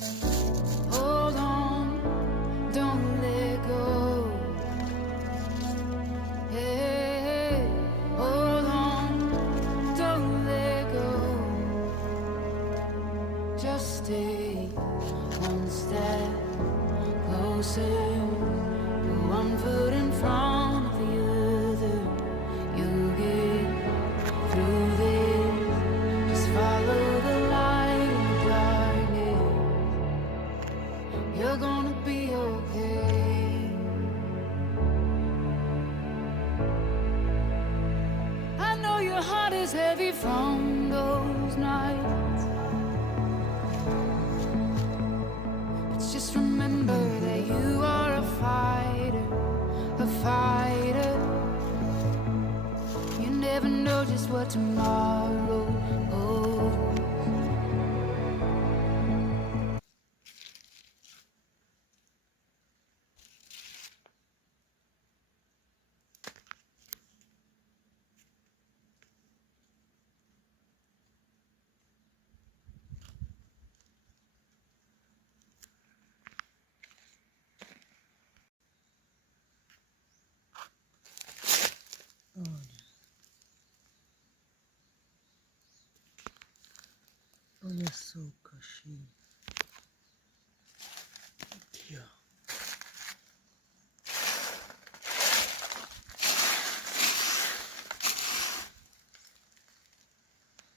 Hold on, don't let go. Hey, hold on, don't let go. Just stay one step closer. Put one foot in front of the other. You'll get through this. Just follow the light in the darkness. You're gonna be okay. I know your heart is heavy from those nights, but just remember that you are a fighter, a fighter. You never know just what tomorrow holds. Olha só o cachê.